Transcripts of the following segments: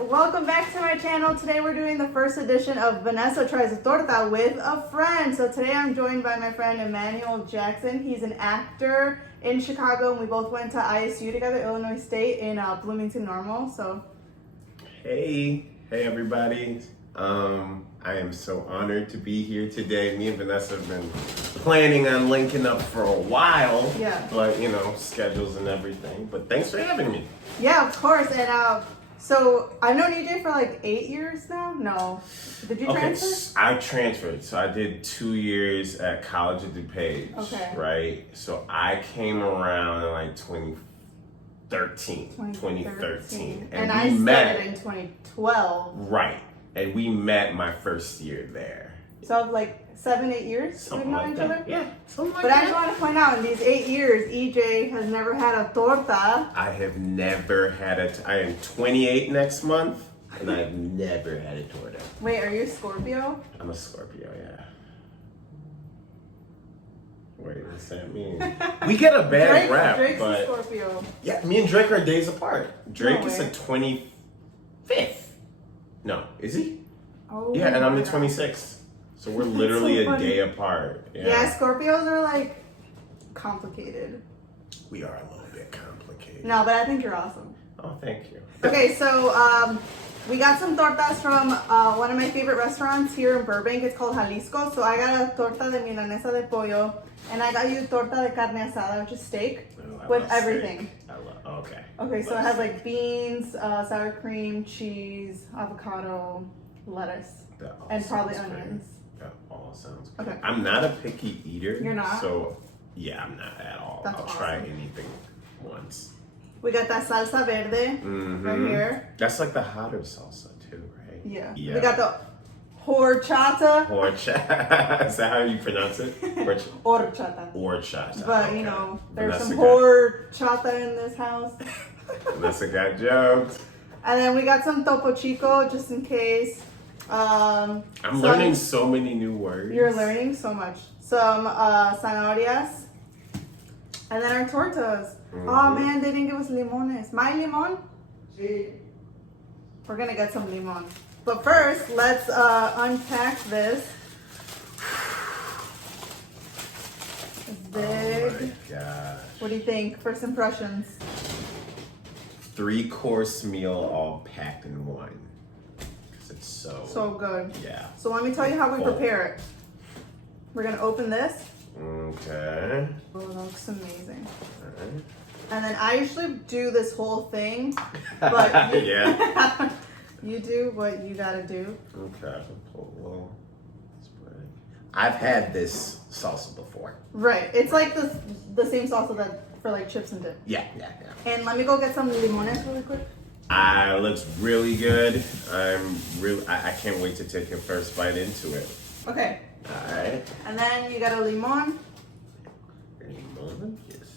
Welcome back to my channel. Today we're doing the first edition of Vanessa Tries a Torta with a friend. So today I'm joined by my friend Emmanuel Jackson. He's an actor in Chicago and we both went to ISU together, Illinois State, in Bloomington Normal. So Hey everybody. I am so honored to be here today. Me and Vanessa have been planning on linking up for a while. Yeah. But you know, schedules and everything. But thanks for having me. Yeah, of course. And so I've known EJ for like 8 years now. No, did you transfer? I transferred. So I did 2 years at College of DuPage. Okay. Right. So I came around in like 2013. And I started in 2012. Right. And we met my first year there. So like 7, 8 years we've known each other? Yeah, something like but that. I just want to point out, in these 8 years, EJ has never had a torta. I have never had I am 28 next month, and I've never had a torta. Wait, are you a Scorpio? I'm a Scorpio, yeah. Wait, what's that mean? We get a bad rap, Drake's but a Scorpio. yeah, me and Drake are days apart. Drake No is way. the 25th. No, is he? Oh, Yeah, and I'm the my God. 26th. So we're literally so a funny. day apart. Yeah, Scorpios are like complicated. We are a little bit complicated. No, but I think you're awesome. Oh, thank you. Okay, so we got some tortas from one of my favorite restaurants here in Burbank. It's called Jalisco. So I got a torta de milanesa de pollo, and I got you torta de carne asada, which is steak, Oh, I with love everything. steak. Okay. Okay, so it has like beans, sour cream, cheese, avocado, lettuce, That all and probably sounds great. onions. That all sounds good. Okay. I'm not a picky eater. You're not? So, yeah, I'm not at all. That's I'll try awesome. anything once. We got that salsa verde right here. That's like the hotter salsa too, right? Yeah. Yeah. We got the horchata. Horchata. Is that how you pronounce it? Horchata. Horchata. But okay. you know, there's Vanessa some got- horchata in this house. Vanessa got jokes. And then we got some topo chico just in case. I'm learning so many new words. You're learning so much. Some zanahorias. And then our tortas. Oh man, they didn't give us limones. My limon? Sí. We're gonna get some limon. But first, let's unpack this. It's big. Oh my gosh. What do you think? First impressions. 3-course meal all packed in one. 'Cause it's So good. yeah. So let me tell you how we Oh. prepare it. We're gonna open this. Okay. Oh, that looks amazing. Alright. And then I usually do this whole thing, but you, Yeah. you do what you gotta do. Okay. Pull a little spread. I've had this salsa before. Right. It's like the same salsa that for like chips and dip. Yeah. And let me go get some limones really quick. It looks really good. I can't wait to take a first bite into it. Okay. Alright. And then you got a limon. Yes.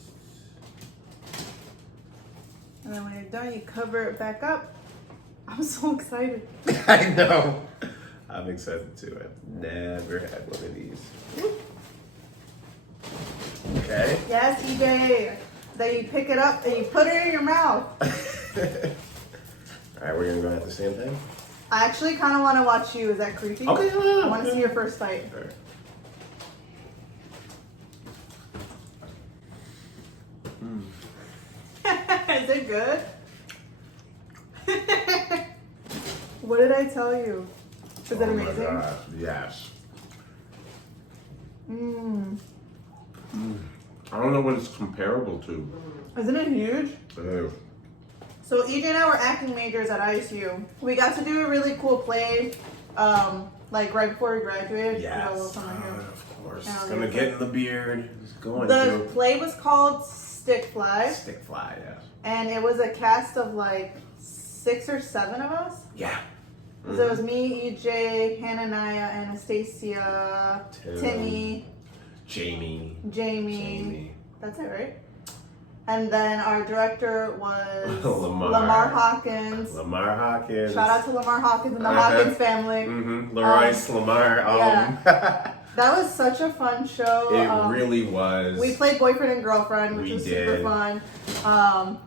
And then when you're done, you cover it back up. I'm so excited. I know. I'm excited too. I've never had one of these. Okay. Yes, EJ. Then you pick it up and you put it in your mouth. Alright, we're gonna go at the same time? I actually kind of want to watch you. Is that creepy? Okay. I want to see your first bite. Alright. Is it good? What did I tell you? Is it Oh my amazing? God, yes. Mmm. I don't know what it's comparable to. Isn't it huge? Ew. So EJ and I were acting majors at ISU. We got to do a really cool play, like right before we graduated. We got a little Yes. something here. Of course. Yeah, It's gonna get in the beard. It's going The to. play was called Stick Fly, Stick fly, yeah. and it was a cast of like 6 or 7 of us. Yeah. So it was me, EJ, Hananiah, Anastasia, Timmy, Jamie. Jamie. That's it, right? And then our director was Lamar. Hawkins. Lamar Hawkins. Shout out to Lamar Hawkins and the Hawkins family. Leroyce Lamar. yeah. That was such a fun show. It really was. We played boyfriend and girlfriend, which was super fun.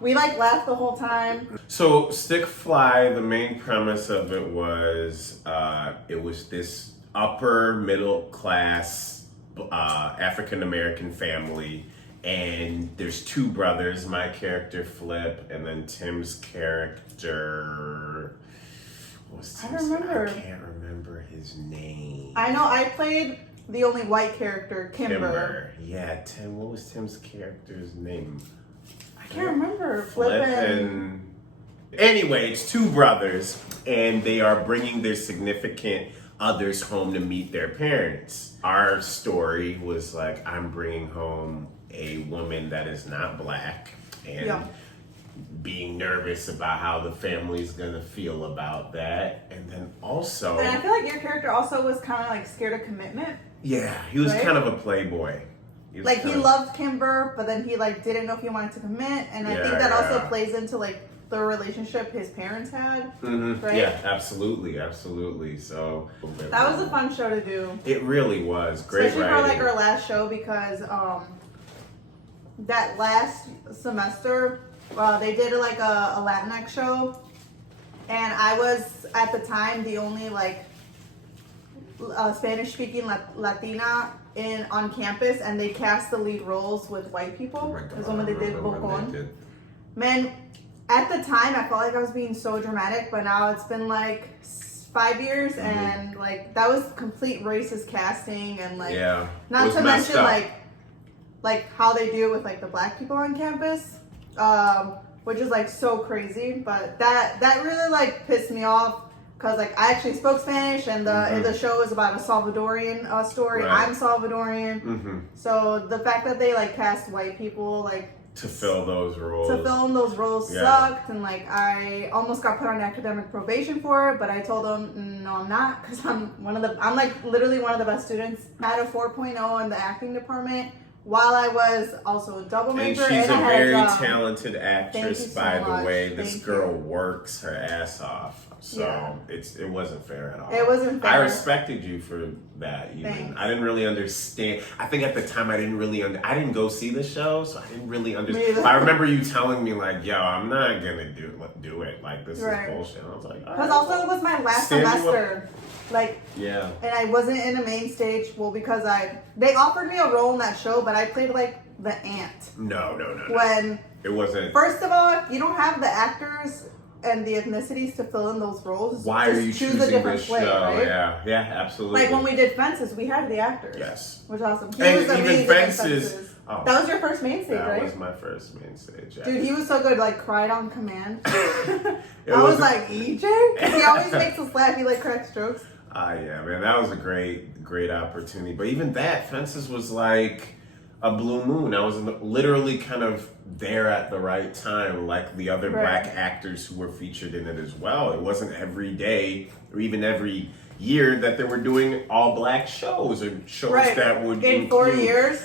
We like laughed the whole time. So Stick Fly, the main premise of it was this upper middle class African American family, and there's two brothers. My character Flip, and then Tim's character. I don't remember. I can't remember his name. I know I played the only white character, Kimber. Yeah, Tim. What was Tim's character's name? I can't remember. Flip and... Anyway, it's two brothers, and they are bringing their significant others home to meet their parents. Our story was like, I'm bringing home a woman that is not black, and being nervous about how the family's gonna feel about that. And then also... And I feel like your character also was kind of like scared of commitment. Yeah, he was kind of a playboy. He loved Kimber, but then he like didn't know if he wanted to commit. And I think that also plays into like the relationship his parents had. Right? Yeah, absolutely. So that was a fun show to do. It really was. Great Especially writing. for like our last show, because that last semester they did like a Latinx show, and I was at the time the only like Spanish speaking Latina on campus, and they cast the lead roles with white people. Because when they did Bocon. Man, at the time I felt like I was being so dramatic, but now it's been like 5 years, and like that was complete racist casting, and like not to mention like how they do it with like the black people on campus, which is like so crazy. But that really like pissed me off, because like I actually spoke Spanish, and the show is about a Salvadorian story. Right. I'm Salvadorian, so the fact that they like cast white people like to fill those roles sucked, and like I almost got put on academic probation for it, but I told them no, I'm not, because I'm like literally one of the best students. I had a 4.0 in the acting department, while I was also a double major. And she's a very talented actress, by the way. This Thank girl you. works her ass off. So it wasn't fair at all. It wasn't fair. I respected you for that. Even Thanks. I didn't really understand. I think at the time I didn't go see the show, so I didn't really understand. I remember you telling me like, "Yo, I'm not gonna do it. Like this is bullshit." And I was like, because also it was my last semester. Like, and I wasn't in a main stage. Well, because they offered me a role in that show, but I played like the aunt. No. When it wasn't. First of all, you don't have the actors and the ethnicities to fill in those roles. Why are you choosing this show? Right? Yeah, absolutely. Like when we did Fences, we had the actors. Yes. Which was awesome. And even Fences. That was your first main stage, right? That was my first main stage. Yeah. Dude, he was so good, like cried on command. I was like, EJ? Because he always makes us laugh. He like cracks jokes. Yeah, man, that was a great opportunity. But even that, Fences was like a blue moon. I was literally kind of there at the right time, like the other black actors who were featured in it as well. It wasn't every day or even every year that they were doing all black shows or shows that would in 4 years.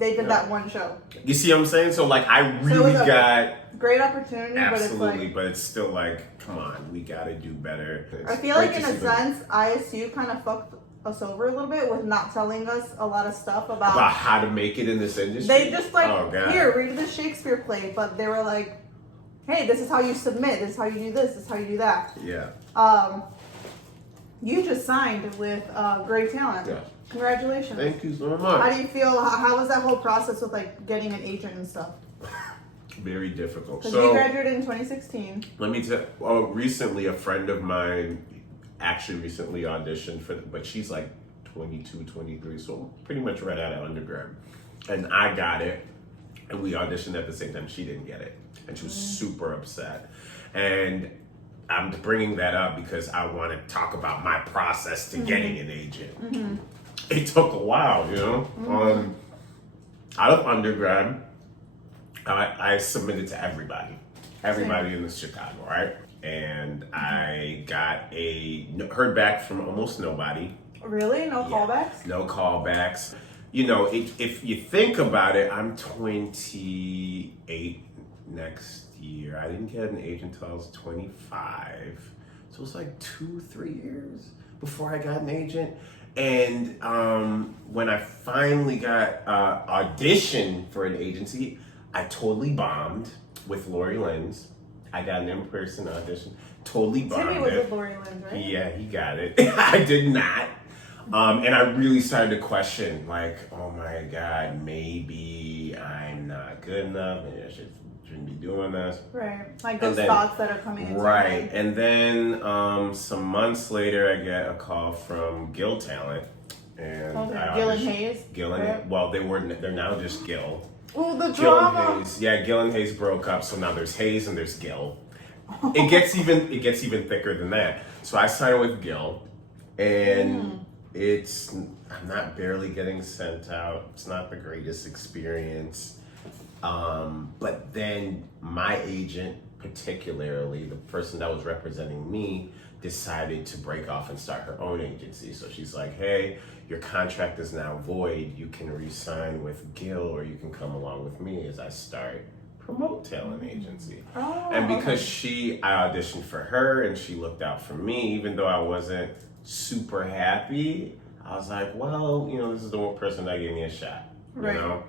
They did that one show. You see what I'm saying? So like I really got great opportunity, absolutely, but it's still like, come on, we gotta do better. I feel like in a sense, ISU kind of fucked us over a little bit with not telling us a lot of stuff about how to make it in this industry. They just like, here, read this Shakespeare play, but they were like, hey, this is how you submit, this is how you do this is how you do that. Yeah. You just signed with Great Talent. Yeah. Congratulations. Thank you so much. How do you feel? How was that whole process with like getting an agent and stuff? Very difficult. So you graduated in 2016. Let me tell. Recently, a friend of mine actually recently auditioned for, but she's like 22, 23, so pretty much right out of undergrad. And I got it, and we auditioned at the same time. She didn't get it, and she was super upset. And I'm bringing that up because I want to talk about my process to getting an agent. It took a while, you know. Out of undergrad, I submitted to everybody in the Chicago, right? And I heard back from almost nobody. Really? No callbacks? No callbacks. You know, if you think about it, I'm 28 next year. I didn't get an agent until I was 25. So it was like 2-3 years before I got an agent. And when I finally got auditioned for an agency, I totally bombed with Lori Lenz. I got an in-person audition. Totally bombed Timmy was it. with Lori Lenz, right? Yeah, he got it. I did not. And I really started to question, like, oh my God, maybe I'm not good enough. Maybe I shouldn't be doing this. Right. Like those thoughts that are coming into right. And then some months later, I get a call from Gill Talent. And Gill and Hayes? Gill and right? Well, they're now just Gill. Oh, the Gill drama. and Hayes. Yeah, Gill and Hayes broke up, so now there's Hayes and there's Gill. It gets even thicker than that. So I signed with Gill, and I'm not barely getting sent out. It's not the greatest experience. But then my agent, particularly the person that was representing me, decided to break off and start her own agency. So she's like, hey, your contract is now void. You can re-sign with Gill, or you can come along with me as I start Promote Talent Agency. Oh, and because I auditioned for her and she looked out for me, even though I wasn't super happy, I was like, well, this is the one person that gave me a shot. Right. You know,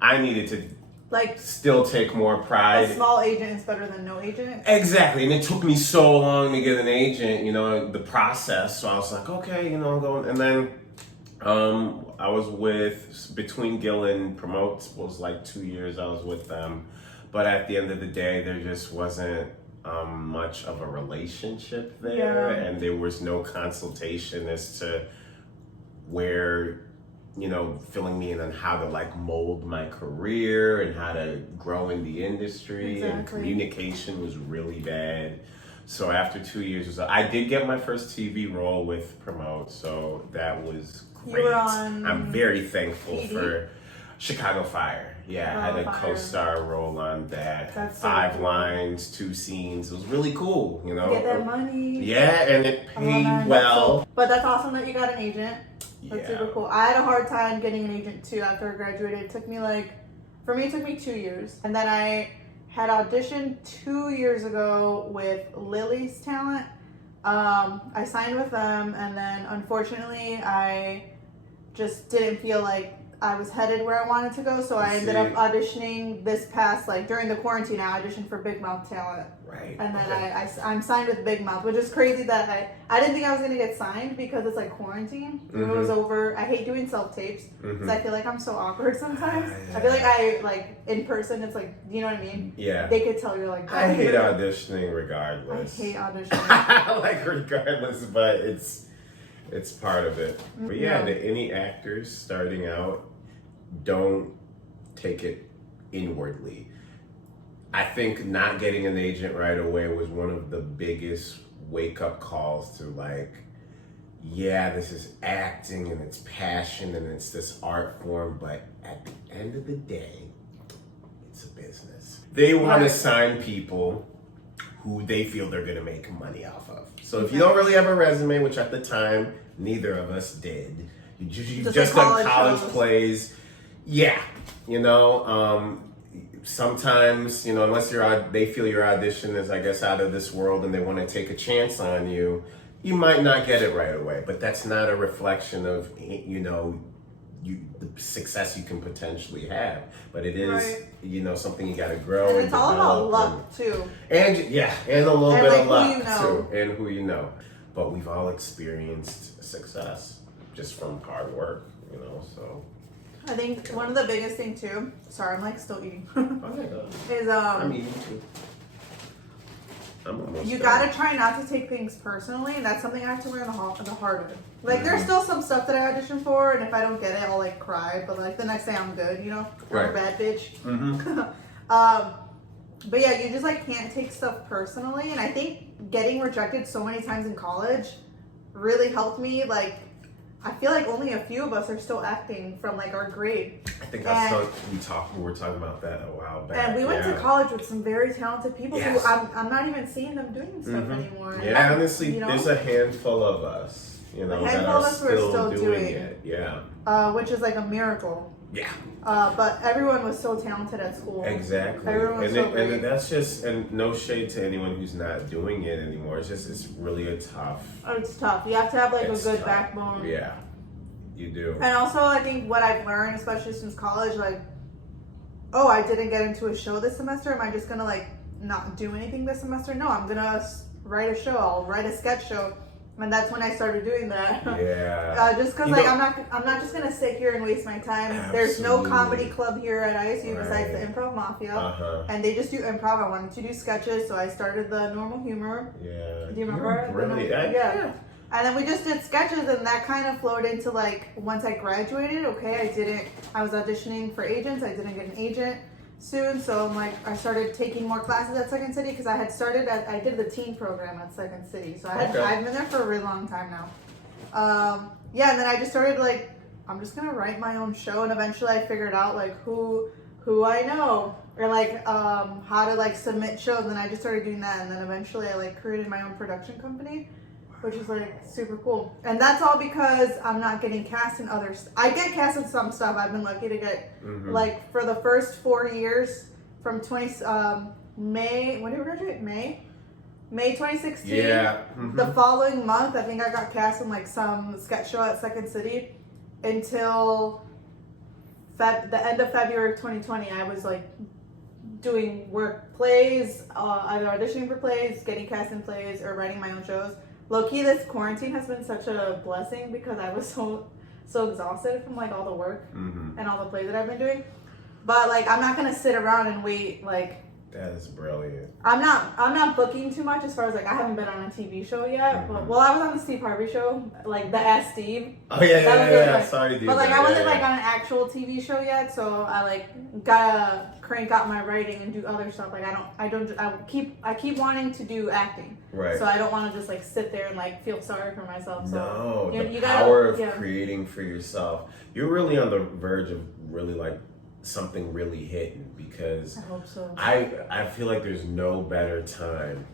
I needed to still take more pride. A small agent is better than no agent. Exactly, and it took me so long to get an agent. The process. So I was like, okay, I'm going. And then I was between Gill and Promote was like 2 years. I was with them, but at the end of the day, there just wasn't much of a relationship there, and there was no consultation as to where, filling me in on how to mold my career and how to grow in the industry. Exactly. And communication was really bad. So after 2 years, I did get my first TV role with Promote, so that was great. You were on I'm very thankful PD? for Chicago Fire. Yeah, I had a co-star role on that. That's so 5 cool. lines, 2 scenes. It was really cool, You get that money. Yeah, and it paid well. But that's awesome that you got an agent. That's Yeah. super cool. I had a hard time getting an agent too after I graduated. It took me 2 years. And then I had auditioned 2 years ago with Lily's Talent. I signed with them, and then unfortunately I just didn't feel like I was headed where I wanted to go, so I ended up auditioning this past, during the quarantine, I auditioned for Big Mouth Talent. Right. And then I'm signed with Big Mouth, which is crazy that I didn't think I was going to get signed because it's quarantine. It was over. I hate doing self-tapes because I feel like I'm so awkward sometimes. I feel like in person, it's you know what I mean? Yeah. They could tell you're that. I hate auditioning regardless. I hate auditioning. Regardless, but it's part of it. But yeah, any actors starting out, don't take it inwardly. I think not getting an agent right away was one of the biggest wake-up calls to this is acting and it's passion and it's this art form, but at the end of the day, it's a business. They want to sign people who they feel they're going to make money off of. So if you don't really have a resume, which at the time, neither of us did, you just done college plays. Yeah, sometimes, unless they feel your audition is, I guess, out of this world and they want to take a chance on you, you might not get it right away. But that's not a reflection of, the success you can potentially have. But it is, something you got to grow. And it's all about luck, too. And a little bit of luck, too. And who you know. But we've all experienced success just from hard work, so... I think one of the biggest things too. Sorry, I'm still eating. Oh my God. Is I'm eating too. I'm almost you done. gotta try not to take things personally, and that's something I have to learn the hard way. There's still some stuff that I audition for, and if I don't get it, I'll cry. But the next day I'm good. I'm a bad bitch. Mm-hmm. But yeah, you just can't take stuff personally, and I think getting rejected so many times in college really helped me. I feel like only a few of us are still acting from our grade. I think we were talking about that a while back. And we went to college with some very talented people Yes. who I'm not even seeing them doing stuff anymore. Yeah, honestly, there's a handful of us, that are still doing it. Yeah. Which is a miracle. Yeah. But everyone was so talented at school. Exactly. Everyone was so great. And that's just, and no shade to anyone who's not doing it anymore. It's just, it's really a tough. Oh, it's tough. You have to have like a It's good tough. backbone. Yeah, you do. And also, I think what I've learned, especially since college, like, oh, I didn't get into a show this semester. Am I just gonna like not do anything this semester? No, I'm gonna write a show. I'll write a sketch show, and that's when I started doing that. Yeah. Just because You like know- I'm not just gonna sit here and waste my time. There's no Absolutely. comedy club here at ISU besides the Right. Improv Mafia, Uh-huh. and they just do improv. I wanted to do sketches, so I started the Normal Humor. Yeah. Do you remember? You're brilliant. Yeah. And then we just did sketches, and that kind of flowed into like once I graduated. Okay, I was auditioning for agents. I didn't get an agent soon, so I'm like, I started taking more classes at Second City because I did the teen program at Second City, so I've been there for a really long time now. Yeah, and then I just started like, I'm just gonna write my own show, and eventually I figured out like who I know or like how to like submit shows, and I just started doing that, and then eventually I like created my own production company, which is like super cool. And that's all because I'm not getting cast in others. I get cast in some stuff. I've been lucky to get like for the first 4 years from May. When did we graduate? May 2016. Yeah. The following month, I think I got cast in like some sketch show at Second City until the end of February of 2020. I was like doing plays, either auditioning for plays, getting cast in plays, or writing my own shows. Low-key, this quarantine has been such a blessing because I was so exhausted from like all the work and all the plays that I've been doing. But like, I'm not gonna sit around and wait. Like, That is brilliant. I'm not booking too much as far as like I haven't been on a TV show yet. But, well, I was on the Steve Harvey show, like the Ask Steve. Oh yeah, That was yeah. good. Sorry, dude. But like I wasn't like on an actual TV show yet, so I like gotta crank out my writing and do other stuff. Like I keep wanting to do acting. Right. So I don't want to just like sit there and like feel sorry for myself. So No, the you power gotta, of creating for yourself. You're really on the verge of really like something really hitting because I hope so. I feel like there's no better time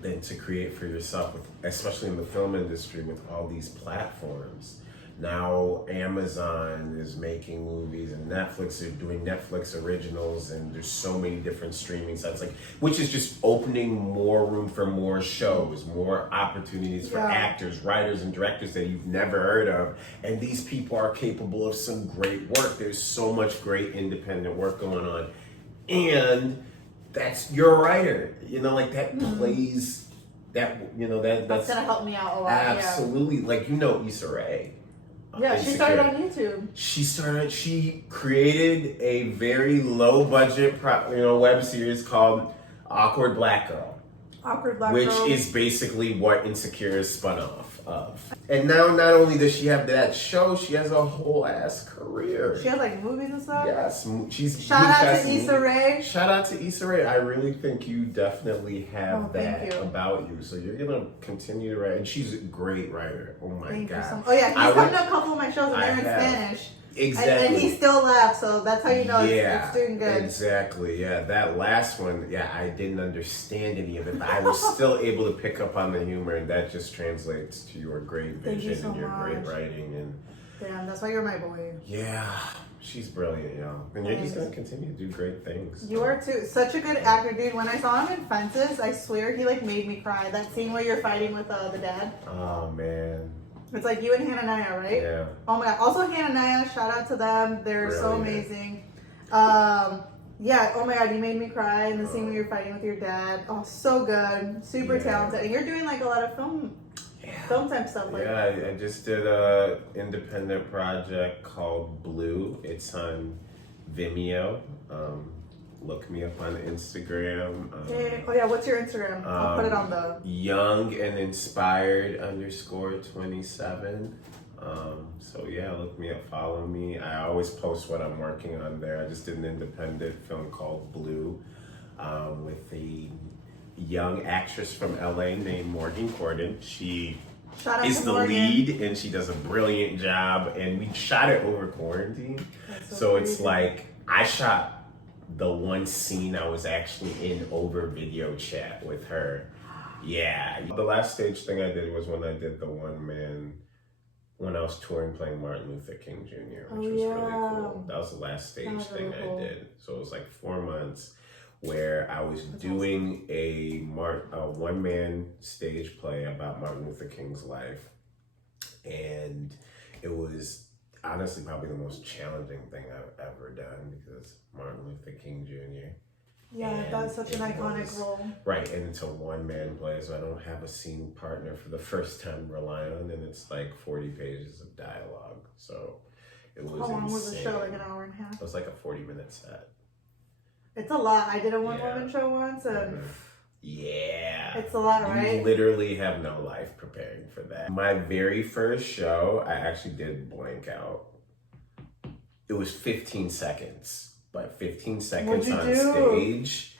than to create for yourself, especially in the film industry with all these platforms. Now Amazon is making movies and Netflix are doing Netflix originals, and there's so many different streaming sites, like, which is just opening more room for more shows, more opportunities for actors, writers, and directors that you've never heard of. And these people are capable of some great work. There's so much great independent work going on. And you're a writer, like that plays that, that's gonna help me out a lot. Absolutely. Like, Issa Rae. Yeah, she started on YouTube. She created a very low budget, web series called Awkward Black Girl. Awkward Black Girl. Which is basically what Insecure is spun off of. And now not only does she have that show, she has a whole ass career. She has like movies and stuff? Yes. Shout out to Issa Rae. Shout out to Issa Rae. I really think you definitely have that about you. So you're going to continue to write. And she's a great writer. Oh my God. Oh yeah, he's come to a couple of my shows and they're in Spanish. Exactly. And he still laughs, so that's how you know it's doing good. Exactly. Yeah, that last one, I didn't understand any of it, but I was still able to pick up on the humor, and that just translates to your great vision and your great writing. And damn, that's why you're my boy. Yeah, she's brilliant, y'all. And you're just gonna continue to do great things. You are too. Such a good actor, dude. When I saw him in Fences, I swear he like made me cry. That scene where you're fighting with the dad. Oh man. It's like you and Hananiah, right? Yeah. Oh my God. Also Hananiah, shout out to them. They're so amazing. Yeah, oh my God, you made me cry in the scene where you're fighting with your dad. Oh, so good. Super talented. And you're doing like a lot of film type stuff. Like I just did a independent project called Blue. It's on Vimeo. Look me up on Instagram. Oh yeah, what's your Instagram? I'll put it on the Young and Inspired _27. So yeah, look me up, follow me. I always post what I'm working on there. I just did an independent film called Blue with a young actress from LA named Morgan Corden. She is the lead and she does a brilliant job, and we shot it over quarantine. So it's like I shot the one scene I was actually in over video chat with her. Yeah. The last stage thing I did was when I did the one-man when I was touring playing Martin Luther King Jr., which Oh, was yeah. really cool. That was the last stage was thing really cool. I did. So it was like 4 months where I was doing a one-man stage play about Martin Luther King's life. And it was honestly probably the most challenging thing I've ever done because Martin Luther King Jr. Yeah, And that's such an iconic role. Right, and it's a one-man play, so I don't have a scene partner for the first time to rely on, and it's like 40 pages of dialogue. So it was How long insane. was the show? Like an hour and a half? It was like a 40-minute set. It's a lot. I did a one-woman show once, and yeah, it's a lot, right? You literally have no life preparing for that. My very first show, I actually did blank out. It was 15 seconds. But 15 seconds on stage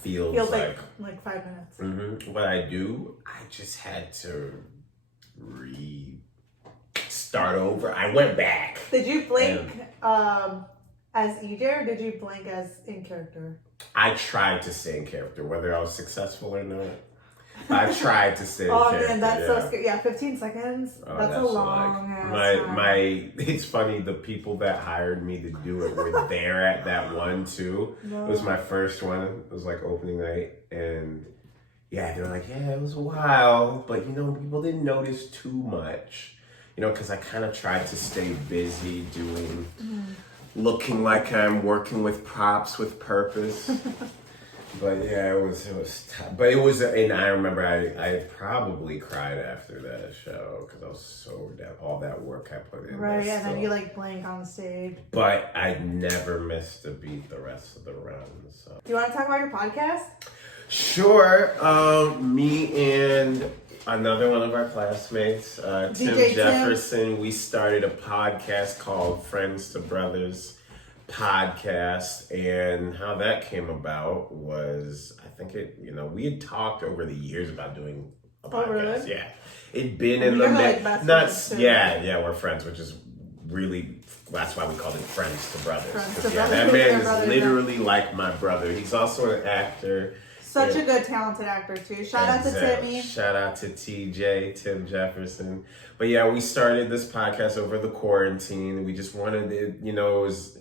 feels like 5 minutes. What I do, I just had to start over. I went back. Did you blink as EJ or did you blink as in character? I tried to stay in character, whether I was successful or not. I tried to stay in character. Oh man, that's so scary. Yeah, 15 seconds. That's a long time. It's funny, the people that hired me to do it were there at that one too. No. It was my first one. It was like opening night. And yeah, they were like, yeah, it was a while. But people didn't notice too much. Because I kind of tried to stay busy doing, looking like I'm working with props with purpose. But yeah, it was tough. But it was, and I remember I probably cried after that show because I was so all that work I put in. Right, and then you blank on stage. But I never missed a beat the rest of the run. So. Do you want to talk about your podcast? Sure. Me and another one of our classmates, Tim Jefferson, we started a podcast called Friends to Brothers Podcast, and how that came about was I think we had talked over the years about doing a podcast. Really? Yeah, it'd been in the we're friends, which is really that's why we called it Friends to Brothers. That man is literally like my brother. He's also an actor. Such a good, talented actor, too. Shout out to Timmy. Shout out to TJ, Tim Jefferson. But yeah, we started this podcast over the quarantine. We just wanted it, it was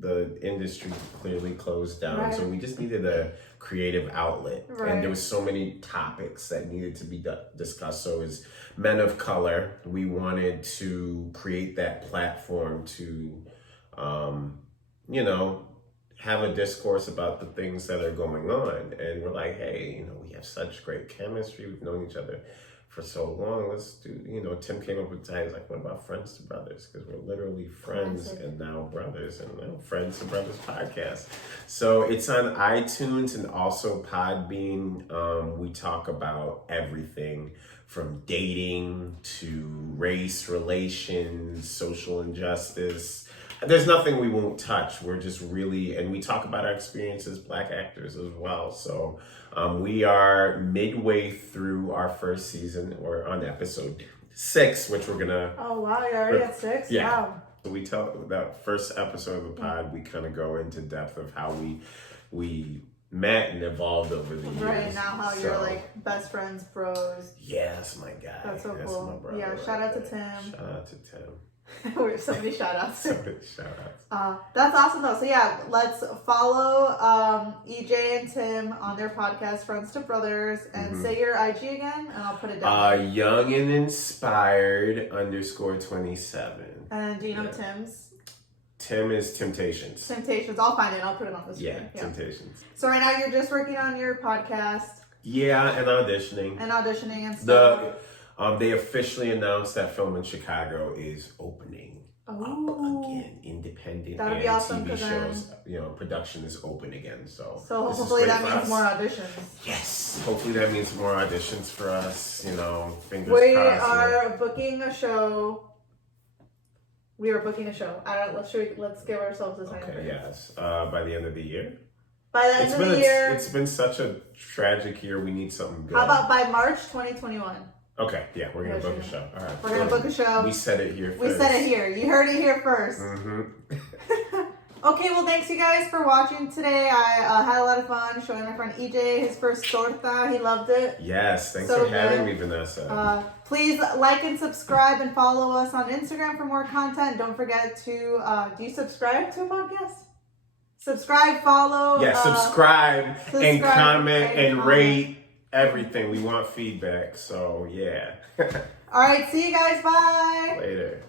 the industry clearly closed down. Right. So we just needed a creative outlet. Right. And there was so many topics that needed to be discussed. So as men of color, we wanted to create that platform to, have a discourse about the things that are going on. And we're like, hey, we have such great chemistry. We've known each other for so long. Let's do, Tim came up with times like, what about Friends to Brothers? Because we're literally friends and now brothers, and now Friends to Brothers podcast. So it's on iTunes and also Podbean. We talk about everything from dating to race, relations, social injustice. There's nothing we won't touch. We're just really, and we talk about our experience as Black actors as well. So we are midway through our first season. We're on episode 6, which we're gonna. Oh wow, you're already at 6? Yeah. Wow. So we tell that first episode of the pod, we kind of go into depth of how we met and evolved over the years. Right, now how you're best friends, bros. Yeah, that's my guy. That's so cool. My brother. Yeah, shout out to Tim. Shout out to Tim. We have so many shout outs. Shout-outs. That's awesome though. So yeah, let's follow EJ and Tim on their podcast, Friends to Brothers, and say your IG again, and I'll put it down. Young and Inspired _27. And do you know Tim's? Tim is Temptations. Temptations. I'll find it. I'll put it on the screen. Yeah, Temptations. So right now you're just working on your podcast. Yeah, and auditioning. And stuff. They officially announced that Film in Chicago is opening up again. Independent That'll be awesome, TV shows, production is open again. So hopefully that means more auditions. Yes, hopefully that means more auditions for us. Fingers crossed. We are booking a show. Let's give ourselves a time. Okay. Yes. By the end of the year. By the end of the year. It's been such a tragic year. We need something good. How about by March 2021? Okay, yeah, we're going to book a show. All right. We're going to book a show. We said it here first. We said it here. You heard it here first. Okay, well, thanks you guys for watching today. I had a lot of fun showing my friend EJ his first torta. He loved it. Yes, thanks So for having good. me, Vanessa. Please like and subscribe and follow us on Instagram for more content. Don't forget to, do you subscribe to a podcast? Subscribe, follow. Yeah, subscribe and comment and comment. rate everything. We want feedback. So, yeah. All right, see you guys. Bye. Later.